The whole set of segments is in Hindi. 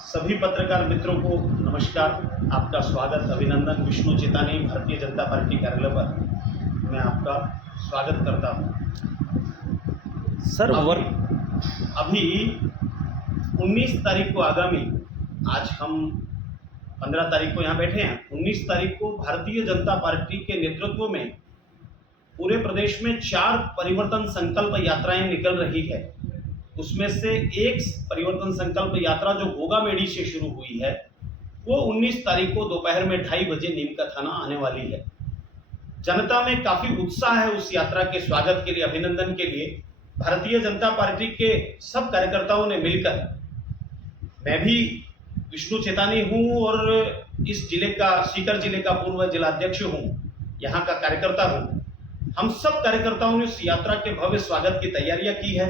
सभी पत्रकार मित्रों को नमस्कार। आपका स्वागत, अभिनंदन। विष्णु चेतानी, भारतीय जनता पार्टी कार्यालय पर मैं आपका स्वागत करता हूं। सर अभी 19 तारीख को आगामी, आज हम 15 तारीख को यहाँ बैठे हैं, 19 तारीख को भारतीय जनता पार्टी के नेतृत्व में पूरे प्रदेश में 4 परिवर्तन संकल्प यात्राएं निकल रही है। उसमें से एक परिवर्तन संकल्प यात्रा जो गोगामेडी से शुरू हुई है वो 19 तारीख को दोपहर में 2:30 बजे नीम का थाना आने वाली है। जनता में काफी उत्साह है उस यात्रा के स्वागत के लिए, अभिनंदन के लिए। भारतीय जनता पार्टी के सब कार्यकर्ताओं ने मिलकर, मैं भी विष्णु चेतानी हूं और इस जिले का, सीकर जिले का पूर्व जिलाध्यक्ष हूं, यहाँ का कार्यकर्ता हूं। हम सब कार्यकर्ताओं ने उस यात्रा के भव्य स्वागत की तैयारियां की है।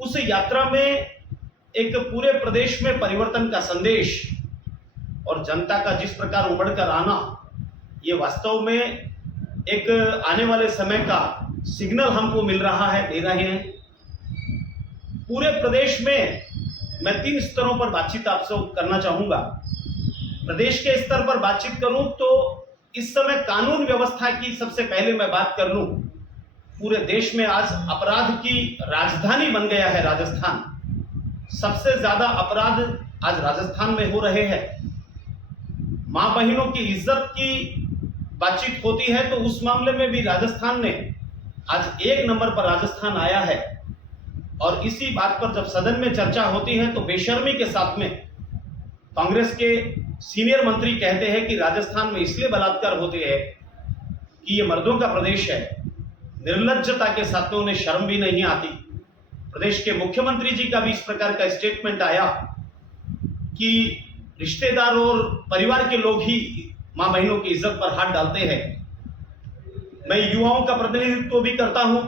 उस यात्रा में एक पूरे प्रदेश में परिवर्तन का संदेश और जनता का जिस प्रकार उमड़ कर आना, ये वास्तव में एक आने वाले समय का सिग्नल हमको मिल रहा है, दे रहे हैं। पूरे प्रदेश में मैं 3 स्तरों पर बातचीत आपसे करना चाहूंगा। प्रदेश के स्तर पर बातचीत करूं तो इस समय कानून व्यवस्था की सबसे पहले मैं बात कर लूं। पूरे देश में आज अपराध की राजधानी बन गया है राजस्थान। सबसे ज्यादा अपराध आज राजस्थान में हो रहे हैं। मां बहनों की इज्जत की बातचीत होती है तो उस मामले में भी राजस्थान ने आज 1 नंबर पर राजस्थान आया है। और इसी बात पर जब सदन में चर्चा होती है तो बेशर्मी के साथ में कांग्रेस के सीनियर मंत्री कहते हैं कि राजस्थान में इसलिए बलात्कार होते हैं कि ये मर्दों का प्रदेश है। निर्लज्जता के साथ में उन्हें शर्म भी नहीं आती। प्रदेश के मुख्यमंत्री जी का भी इस प्रकार का स्टेटमेंट आया कि रिश्तेदार और परिवार के लोग ही मां बहनों की इज्जत पर हाथ डालते हैं। मैं युवाओं का प्रतिनिधित्व भी करता हूं।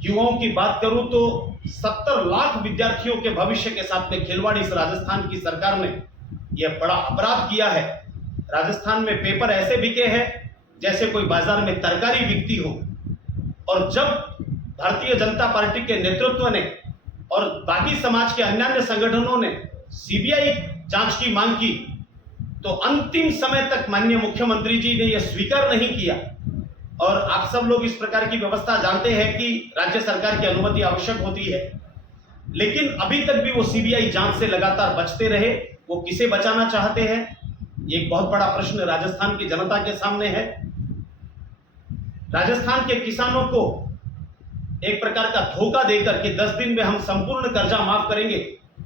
युवाओं की बात करूं तो 70 लाख विद्यार्थियों के भविष्य के साथ में खिलवाड़ इस राजस्थान की सरकार ने यह बड़ा अपराध किया है। राजस्थान में पेपर ऐसे बिके हैं जैसे कोई बाजार में तरकारी बिकती हो। और जब भारतीय जनता पार्टी के नेतृत्व ने और बाकी समाज के अन्य संगठनों ने सीबीआई जांच की मांग की तो अंतिम समय तक माननीय मुख्यमंत्री जी ने यह स्वीकार नहीं किया। और आप सब लोग इस प्रकार की व्यवस्था जानते हैं कि राज्य सरकार की अनुमति आवश्यक होती है, लेकिन अभी तक भी वो सीबीआई जांच से लगातार बचते रहे। वो किसे बचाना चाहते हैं, ये एक बहुत बड़ा प्रश्न राजस्थान की जनता के सामने है। राजस्थान के किसानों को एक प्रकार का धोखा देकर कि 10 दिन में हम संपूर्ण कर्जा माफ करेंगे।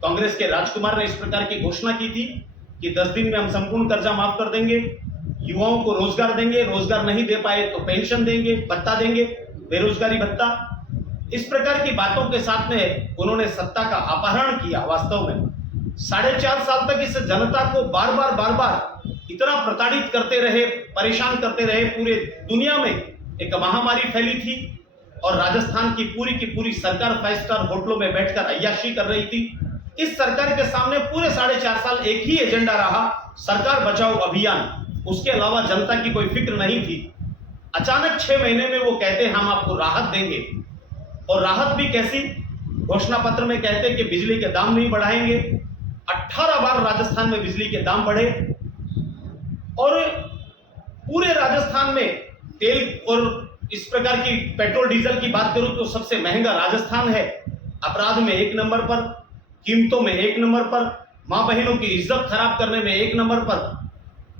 कांग्रेस के राजकुमार ने इस प्रकार की घोषणा की थी कि 10 दिन में हम संपूर्ण कर्जा माफ कर देंगे, युवाओं को रोजगार देंगे, रोजगार नहीं दे पाए तो पेंशन देंगे, भत्ता देंगे, बेरोजगारी भत्ता। इस प्रकार की बातों के साथ में उन्होंने सत्ता का अपहरण किया। वास्तव में 4.5 साल तक इस जनता को बार बार इतना प्रताड़ित करते रहे, परेशान करते रहे। पूरे दुनिया में एक महामारी फैली थी और राजस्थान की पूरी सरकार 5 स्टार होटलों में बैठकर अय्याशी कर रही थी। इस सरकार के सामने पूरे 4.5 साल एक ही एजेंडा रहा, सरकार बचाओ अभियान। उसके अलावा जनता की कोई फिक्र नहीं थी। अचानक 6 महीने में वो कहते हम आपको राहत देंगे। और राहत भी कैसी? घोषणा पत्र में कहते कि बिजली के दाम नहीं बढ़ाएंगे। 18 बार राजस्थान में बिजली के दाम बढ़े और पूरे राजस्थान में तेल और इस प्रकार की पेट्रोल डीजल की बात करूं तो सबसे महंगा राजस्थान है। अपराध में 1 नंबर पर, कीमतों में 1 नंबर पर, मां बहनों की इज्जत खराब करने में 1 नंबर पर।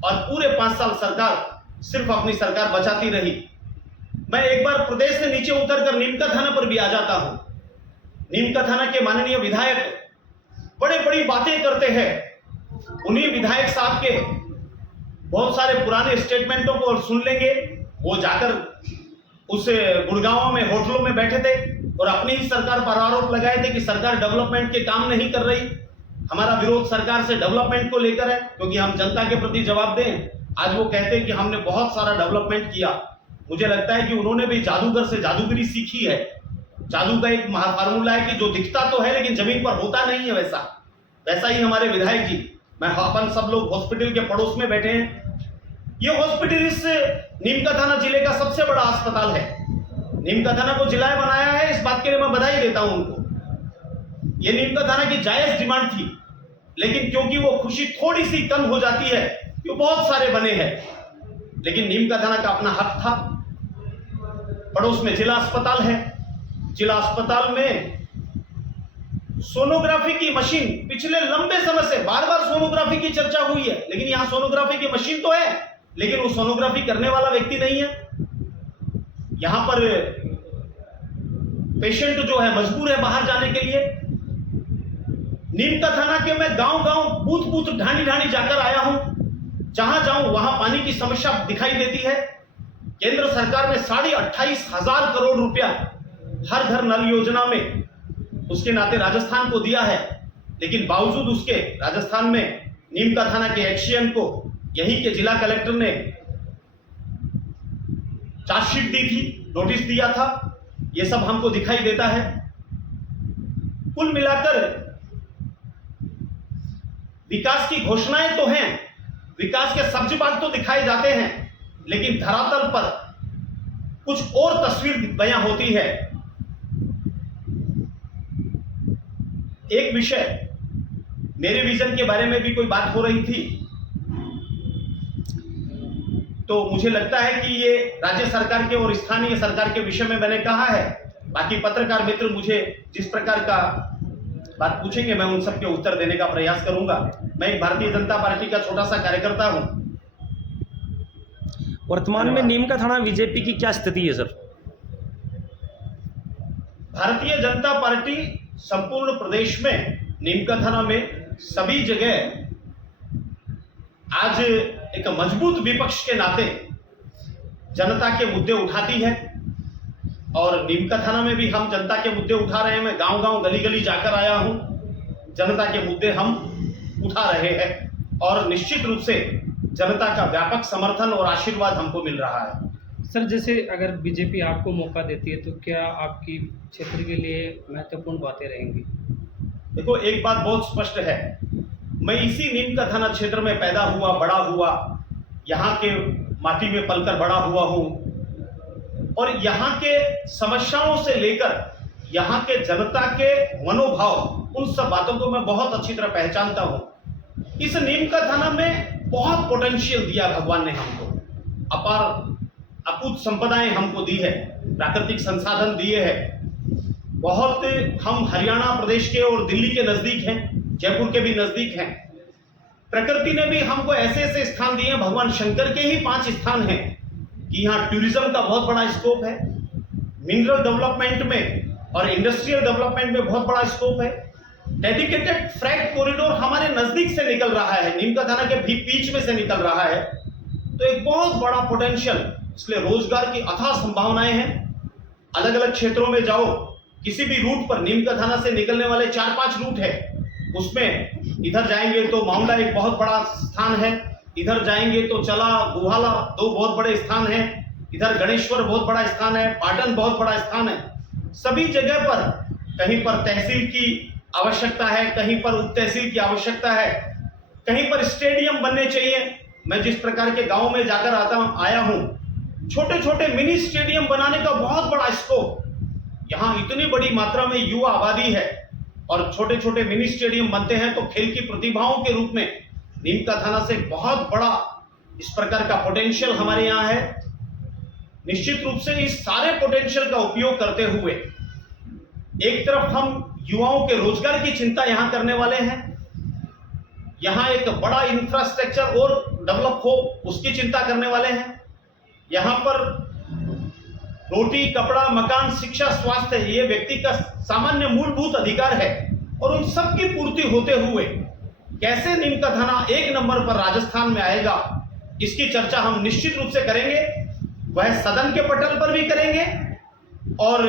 और पूरे 5 साल सरकार सिर्फ अपनी सरकार बचाती रही। मैं एक बार प्रदेश से नीचे उतरकर नीम का थाना पर भी आ जाता हूं। नीम का थाना के माननीय विधायक बड़ी बातें करते हैं। उन्हीं विधायक साहब के बहुत सारे पुराने स्टेटमेंटों को सुन लेंगे। वो जाकर उस गुड़गांव में होटलों में बैठे थे और अपनी ही सरकार पर आरोप लगाए थे कि सरकार डेवलपमेंट के काम नहीं कर रही। हमारा विरोध सरकार से डेवलपमेंट को लेकर है क्योंकि हम जनता के प्रति जवाब दें। आज वो कहते हैं कि हमने बहुत सारा डेवलपमेंट किया। मुझे लगता है कि उन्होंने भी जादूगर से जादूगिरी सीखी है। जादू का एक फार्मूला है कि जो दिखता तो है लेकिन जमीन पर होता नहीं है, वैसा ही हमारे विधायक जी। मैं अपन सब लोग हॉस्पिटल के पड़ोस में बैठे हैं। ये हॉस्पिटल इस नीम का थाना जिले का सबसे बड़ा अस्पताल है। नीम का थाना को जिला बनाया है, इस बात के लिए मैं बधाई देता हूं उनको। ये नीम का थाना की जायज डिमांड थी, लेकिन क्योंकि वो खुशी थोड़ी सी कम हो जाती है कि बहुत सारे बने हैं, लेकिन नीम का थाना का अपना हक था। पड़ोस में जिला अस्पताल है, जिला अस्पताल में सोनोग्राफी की मशीन पिछले लंबे समय से बार बार सोनोग्राफी की चर्चा हुई है, लेकिन यहां सोनोग्राफी की मशीन तो है, लेकिन वो सोनोग्राफी करने वाला व्यक्ति नहीं है। यहां पर पेशेंट जो है मजबूर है बाहर जाने के लिए। नीम का थाना के मैं गांव गांव बूथ बूथ ढाणी ढाणी जाकर आया हूं, जहां जाऊं वहां पानी की समस्या दिखाई देती है। केंद्र सरकार ने 28,500 करोड़ रुपया हर घर नल योजना में उसके नाते राजस्थान को दिया है, लेकिन बावजूद उसके राजस्थान में नीम का थाना के एक्शियन को यहीं के जिला कलेक्टर ने चार्जशीट दी थी, नोटिस दिया था। यह सब हमको दिखाई देता है। कुल मिलाकर विकास की घोषणाएं तो हैं, विकास के सब्ज बाग तो दिखाए जाते हैं, लेकिन धरातल पर कुछ और तस्वीर बयां होती है। एक विषय, मेरे विजन के बारे में भी कोई बात हो रही थी, तो मुझे लगता है कि ये राज्य सरकार के और स्थानीय सरकार के विषय में मैंने कहा है। बाकी पत्रकार मित्र मुझे जिस प्रकार का बात पूछेंगे मैं उन सब के उत्तर देने का प्रयास करूंगा। मैं एक भारतीय जनता पार्टी का छोटा सा कार्यकर्ता हूं। वर्तमान में नीम का थाना बीजेपी की क्या स्थिति है सर? भारतीय जनता पार्टी संपूर्ण प्रदेश में नीम का थाना में सभी जगह आज एक मजबूत विपक्ष के नाते जनता के मुद्दे उठाती है, और नीम का थाना में भी हम जनता के मुद्दे उठा रहे हैं। मैं गांव गांव गली गली जाकर आया हूं, जनता के मुद्दे हम उठा रहे हैं, और निश्चित रूप से जनता का व्यापक समर्थन और आशीर्वाद हमको मिल रहा है। सर, जैसे अगर बीजेपी आपको मौका देती है तो क्या आपकी क्षेत्र के लिए महत्वपूर्ण बातें रहेंगी? देखो, एक बात बहुत स्पष्ट है, मैं इसी नीम का थाना क्षेत्र में पैदा हुआ, बड़ा हुआ, यहाँ के माटी में पलकर बड़ा हुआ हूँ, और यहाँ के समस्याओं से लेकर यहाँ के जनता के मनोभाव, उन सब बातों को मैं बहुत अच्छी तरह पहचानता हूँ। इस नीम का थाना में बहुत पोटेंशियल दिया भगवान ने हमको, अपार अकूत संपदाएं हमको दी है, प्राकृतिक संसाधन दिए हैं बहुत। हम हरियाणा प्रदेश के और दिल्ली के नजदीक हैं, जयपुर के भी नजदीक हैं। प्रकृति ने भी हमको ऐसे ऐसे स्थान दिए हैं, भगवान शंकर के ही 5 स्थान हैं कि यहाँ टूरिज्म का बहुत बड़ा स्कोप है, मिनरल डेवलपमेंट में और इंडस्ट्रियल डेवलपमेंट में बहुत बड़ा स्कोप है। डेडिकेटेड फ्रेट कॉरिडोर हमारे नजदीक से निकल रहा है, नीम का थाना के भी बीच में से निकल रहा है, तो एक बहुत बड़ा पोटेंशियल, इसलिए रोजगार की अथाह संभावनाएं हैं। अलग अलग क्षेत्रों में जाओ, किसी भी रूट पर नीम का थाना से निकलने वाले 4-5 रूट है, उसमें इधर जाएंगे तो माउंडा एक बहुत बड़ा स्थान है, इधर जाएंगे तो चला, गुहाला 2 बहुत बड़े स्थान हैं, इधर गणेश्वर बहुत बड़ा स्थान है, पाटन बहुत बड़ा स्थान है। सभी जगह पर कहीं पर तहसील की आवश्यकता है, कहीं पर उप तहसील की आवश्यकता है, कहीं पर स्टेडियम बनने चाहिए। मैं जिस प्रकार के गांव में जाकर आया हूं, छोटे छोटे मिनी स्टेडियम बनाने का बहुत बड़ा स्कोप। यहाँ इतनी बड़ी मात्रा में युवा आबादी है और छोटे छोटे मिनी स्टेडियम बनते हैं, तो खेल की प्रतिभाओं के रूप में नीम का थाना से बहुत बड़ा इस प्रकार का पोटेंशियल हमारे यहाँ है। निश्चित रूप से इस सारे पोटेंशियल का उपयोग करते हुए एक तरफ हम युवाओं के रोजगार की चिंता यहाँ करने वाले हैं, यहाँ एक बड़ा इंफ्रास्ट्रक्चर और डेवलप हो उसकी चिंता करने वाले हैं। यहाँ पर रोटी, कपड़ा, मकान, शिक्षा, स्वास्थ्य ये व्यक्ति का सामान्य मूलभूत अधिकार है, और उन सब की पूर्ति होते हुए कैसे नीम का थाना 1 नंबर पर राजस्थान में आएगा, इसकी चर्चा हम निश्चित रूप से करेंगे। वह सदन के पटल पर भी करेंगे, और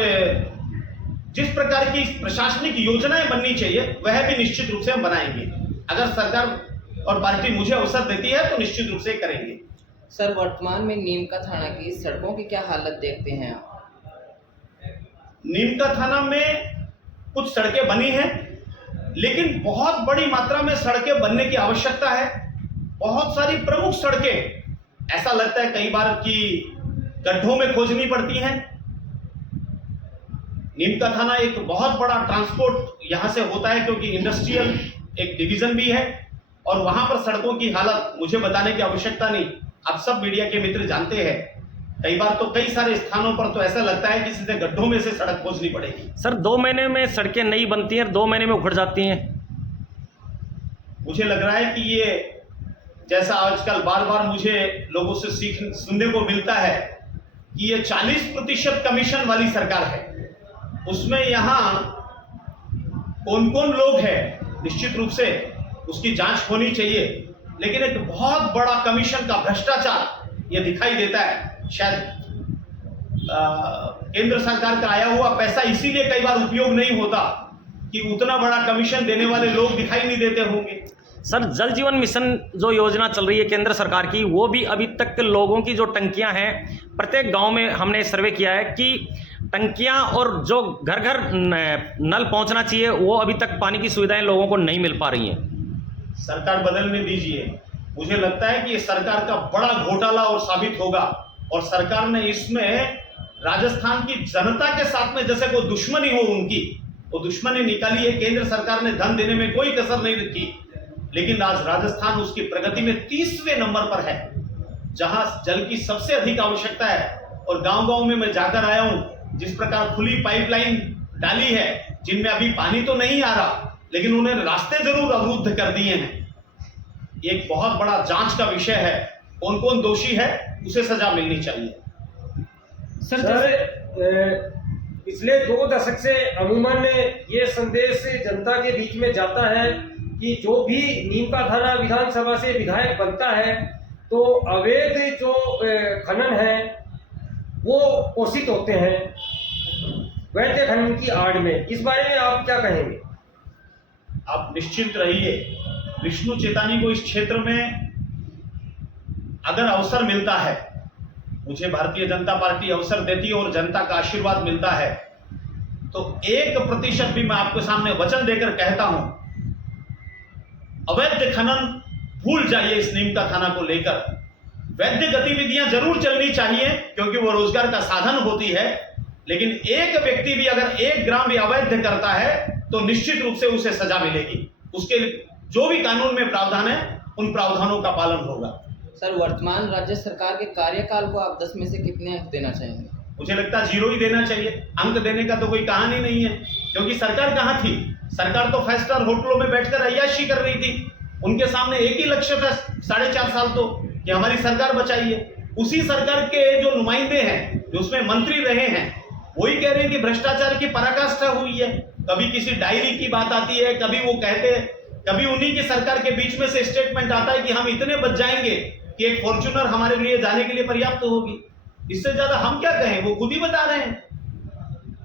जिस प्रकार की प्रशासनिक योजनाएं बननी चाहिए वह भी निश्चित रूप से हम बनाएंगे। अगर सरकार और पार्टी मुझे अवसर देती है तो निश्चित रूप से करेंगे। सर, वर्तमान में नीम का थाना की सड़कों की क्या हालत देखते हैं आप? नीम का थाना में कुछ सड़कें बनी हैं, लेकिन बहुत बड़ी मात्रा में सड़कें बनने की आवश्यकता है। बहुत सारी प्रमुख सड़कें ऐसा लगता है कई बार कि गड्ढों में खोजनी पड़ती हैं। नीम का थाना एक बहुत बड़ा ट्रांसपोर्ट यहाँ से होता है, क्योंकि इंडस्ट्रियल एक डिवीजन भी है, और वहां पर सड़कों की हालत मुझे बताने की आवश्यकता नहीं, आप सब मीडिया के मित्र जानते हैं। कई बार तो कई सारे स्थानों पर तो ऐसा लगता है कि सीधे गड्ढों में से सड़क खोजनी पड़ेगी। सर 2 महीने में सड़कें नहीं बनती हैं, 2 महीने में उखड़ जाती हैं। मुझे लग रहा है कि ये जैसा आजकल बार बार मुझे लोगों से सुनने को मिलता है कि ये 40% कमीशन वाली सरकार है, उसमें यहाँ कौन कौन लोग हैं निश्चित रूप से उसकी जांच होनी चाहिए, लेकिन एक बहुत बड़ा कमीशन का भ्रष्टाचार ये दिखाई देता है। शायद केंद्र सरकार का आया हुआ पैसा इसीलिए कई बार उपयोग नहीं होता कि उतना बड़ा कमीशन देने वाले लोग दिखाई नहीं देते होंगे। सर जल जीवन मिशन जो योजना चल रही है केंद्र सरकार की, वो भी अभी तक लोगों की जो टंकियां हैं, प्रत्येक गांव में हमने सर्वे किया है कि टंकियां और जो घर घर नल पहुंचना चाहिए, वो अभी तक पानी की सुविधाएं लोगों को नहीं मिल पा रही हैं। सरकार बदलने दीजिए, मुझे लगता है कि ये सरकार का बड़ा घोटाला और साबित होगा, और सरकार ने इसमें राजस्थान की जनता के साथ में जैसे कोई दुश्मनी हो उनकी, वो दुश्मनी निकाली है। केंद्र सरकार ने धन देने में कोई कसर नहीं रखी, लेकिन आज राजस्थान उसकी प्रगति में 30वें नंबर पर है, जहां जल की सबसे अधिक आवश्यकता है। और गांव-गांव में मैं जाकर आया हूं, जिस प्रकार खुली पाइपलाइन डाली है, जिनमें अभी पानी तो नहीं आ रहा, लेकिन उन्होंने रास्ते जरूर अवरुद्ध कर दिए हैं। एक बहुत बड़ा जांच का विषय है, कौन कौन दोषी है उसे सजा मिलनी चाहिए। सर पिछले 2 दशक से अमूमन ये संदेश जनता के बीच में जाता है कि जो भी नीम का थाना विधानसभा से विधायक बनता है तो अवैध जो खनन है वो पोषित होते हैं वैध खनन की आड़ में। इस बारे में आप क्या कहेंगे? आप निश्चिंत रहिए, विष्णु चेतानी को इस क्षेत्र में अगर अवसर मिलता है, मुझे भारतीय जनता पार्टी अवसर देती है और जनता का आशीर्वाद मिलता है, तो 1% भी मैं आपके सामने वचन देकर कहता हूं, अवैध खनन भूल जाइए। इस नीम का थाना को लेकर वैध गतिविधियां जरूर चलनी चाहिए, क्योंकि वो रोजगार का साधन होती है, लेकिन एक व्यक्ति भी अगर 1 ग्राम भी अवैध करता है तो निश्चित रूप से उसे सजा मिलेगी। उसके जो भी कानून में प्रावधान है, उन प्रावधानों का पालन होगा। सर, वर्तमान राज्य सरकार के कार्यकाल को आप 10 में से कितने अंक देना चाहेंगे? मुझे लगता है 0 ही देना चाहिए। अंक देने का तो कोई कहानी नहीं है, क्योंकि सरकार कहां थी? सरकार तो 5 स्टार होटलों में बैठकर अय्याशी कर रही थी। उनके सामने एक ही लक्ष्य था 4.5 साल तो, कि हमारी सरकार बचाइए। उसी सरकार के जो नुमाइंदे हैं, जो उसमें मंत्री रहे हैं, वही कह रहे हैं कि भ्रष्टाचार की पराकाष्ठा हुई है। कभी किसी डायरी की बात आती है, कभी वो कहते हैं, कभी उन्हीं की सरकार के बीच में से स्टेटमेंट आता है कि हम इतने बच जाएंगे कि एक फॉर्च्यूनर हमारे लिए जाने के लिए पर्याप्त होगी। इससे ज्यादा हम क्या कहें, वो खुद ही बता रहे हैं।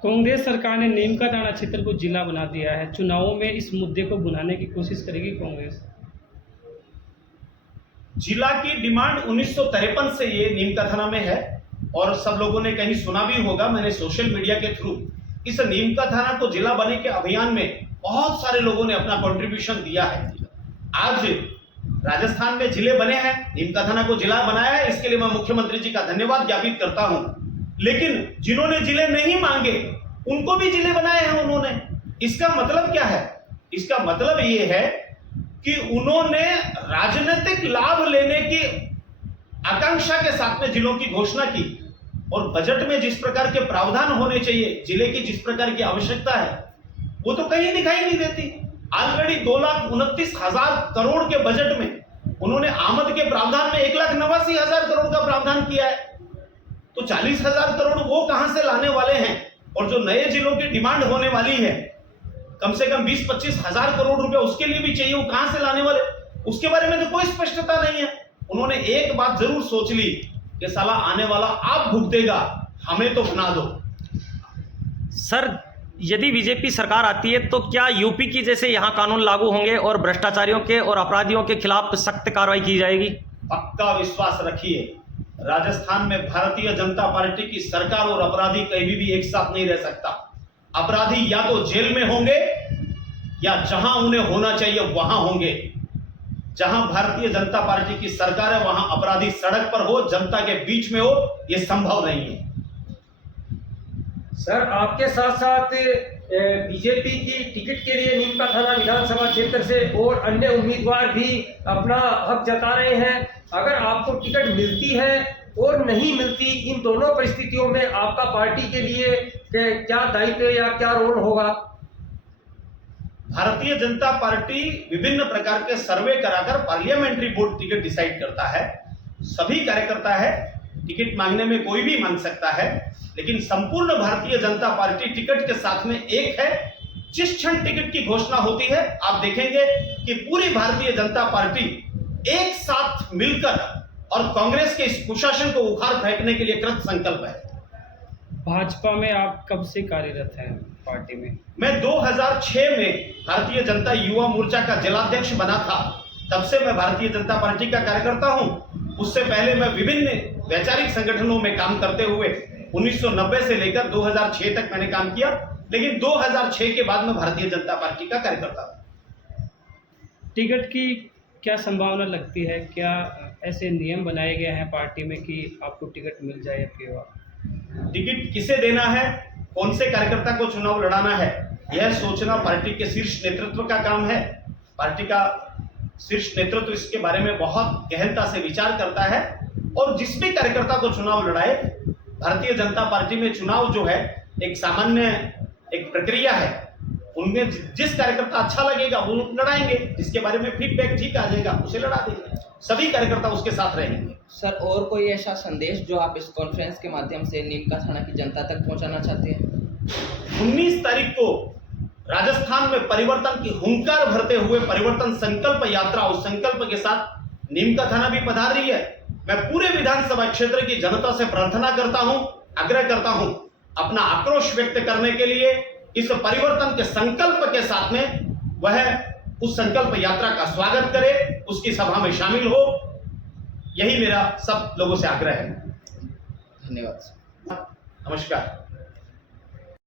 कांग्रेस सरकार ने नीम का थाना क्षेत्र को जिला बना दिया है, चुनावों में इस मुद्दे को भुनाने की कोशिश करेगी कांग्रेस? जिला की डिमांड 1953 से ये नीम का थाना में है, और सब लोगों ने कहीं सुना भी होगा, मैंने सोशल मीडिया के थ्रू इस नीम का थाना को जिला बने के अभियान में बहुत सारे लोगों ने अपना कंट्रीब्यूशन दिया है। आज राजस्थान में जिले बने हैं, नीम का थाना को जिला बनाया है, इसके लिए मैं मुख्यमंत्री जी का धन्यवाद ज्ञापित करता हूं। लेकिन जिन्होंने जिले नहीं मांगे उनको भी जिले बनाए हैं उन्होंने। इसका मतलब क्या है? इसका मतलब ये है कि उन्होंने राजनीतिक लाभ लेने की आकांक्षा के साथ में जिलों की घोषणा की, और बजट में जिस प्रकार के प्रावधान होने चाहिए, जिले की जिस प्रकार की आवश्यकता है, वो तो कहीं दिखाई नहीं देती। ऑलरेडी 2,29,000 करोड़ के बजट में उन्होंने आमद के प्रावधान में 1,89,000 करोड़ का प्रावधान किया है, तो 40,000 करोड़ वो कहां से लाने वाले हैं? और जो नए जिलों की डिमांड होने वाली है, कम से कम 20-25 हजार करोड़ रुपए उसके लिए भी चाहिए, वो कहां से लाने वाले? उसके बारे में तो कोई स्पष्टता नहीं है। उन्होंने एक बात जरूर सोच ली कि साला आने वाला आप भुगतेगा, हमें तो बना दो। सर यदि बीजेपी सरकार आती है तो क्या यूपी की जैसे यहाँ कानून लागू होंगे और भ्रष्टाचारियों के और अपराधियों के खिलाफ सख्त कार्रवाई की जाएगी? पक्का विश्वास रखिए, राजस्थान में भारतीय जनता पार्टी की सरकार और अपराधी कहीं भी एक साथ नहीं रह सकता। अपराधी या तो जेल में होंगे या जहां उन्हें होना चाहिए वहां होंगे। जहां भारतीय जनता पार्टी की सरकार है वहां अपराधी सड़क पर हो, जनता के बीच में हो, यह संभव नहीं है। सर, आपके साथ साथ बीजेपी की टिकट के लिए नीम का थाना विधानसभा क्षेत्र से और अन्य उम्मीदवार भी अपना हक जता रहे हैं। अगर आपको टिकट मिलती है और नहीं मिलती, इन दोनों परिस्थितियों में आपका पार्टी के लिए क्या दायित्व या क्या रोल होगा? भारतीय जनता पार्टी विभिन्न प्रकार के सर्वे कराकर पार्लियामेंट्री बोर्ड टिकट डिसाइड करता है। सभी कार्यकर्ता है, टिकट मांगने में कोई भी मांग सकता है, लेकिन संपूर्ण भारतीय जनता पार्टी टिकट के साथ में एक है। जिस क्षण टिकट की घोषणा होती है, आप देखेंगे कि पूरी भारतीय जनता पार्टी एक साथ मिलकर और कांग्रेस के इस कुशासन को उखाड़ फेंकने के लिए कृत संकल्प है। भाजपा में आप कब से कार्यरत हैं पार्टी में? मैं 2006 में भारतीय जनता युवा मोर्चा का जिलाध्यक्ष बना था, तब से मैं भारतीय जनता पार्टी का कार्यकर्ता हूं। उससे पहले मैं विभिन्न वैचारिक संगठनों में काम करते हुए 1990 से लेकर 2006 तक मैंने काम किया, लेकिन 2006 के बाद मैं भारतीय जनता पार्टी का कार्यकर्ता था। टिकट की क्या संभावना लगती है? क्या ऐसे नियम बनाए गए हैं पार्टी में कि आपको टिकट मिल जाए आपकी? टिकट किसे देना है, कौन से कार्यकर्ता को चुनाव लड़ाना है, यह सोचना पार्टी के शीर्ष नेतृत्व का काम है। पार्टी का शीर्ष नेतृत्व इसके बारे में बहुत गहनता से विचार करता है और जिस भी कार्यकर्ता को चुनाव लड़ाए, भारतीय जनता पार्टी में चुनाव जो है एक सामान्य एक प्रक्रिया है। उनमें जिस कार्यकर्ता अच्छा लगेगा वो लड़ाएंगे, जिसके बारे में फीडबैक ठीक आ जाएगा उसे लड़ा देंगे। सभी कार्यकर्ता उसके साथ रहेंगे। सर, और कोई ऐसा संदेश जो आप इस कॉन्फ्रेंस के माध्यम से नीम का थाना की जनता तक पहुंचाना चाहते हैं? 19 तारीख को राजस्थान में परिवर्तन की हुंकार भरते हुए परिवर्तन संकल्प यात्रा, उस संकल्प के साथ नीम का थाना भी पधार रही है। मैं पूरे विधानसभा क्षेत्र की जनता से प्रार्थना करता हूं, आग्रह करता हूं, अपना आक्रोश व्यक्त करने के लिए इस परिवर्तन के संकल्प के साथ में वह उस संकल्प यात्रा का स्वागत करे, उसकी सभा में शामिल हो। यही मेरा सब लोगों से आग्रह है। धन्यवाद। नमस्कार।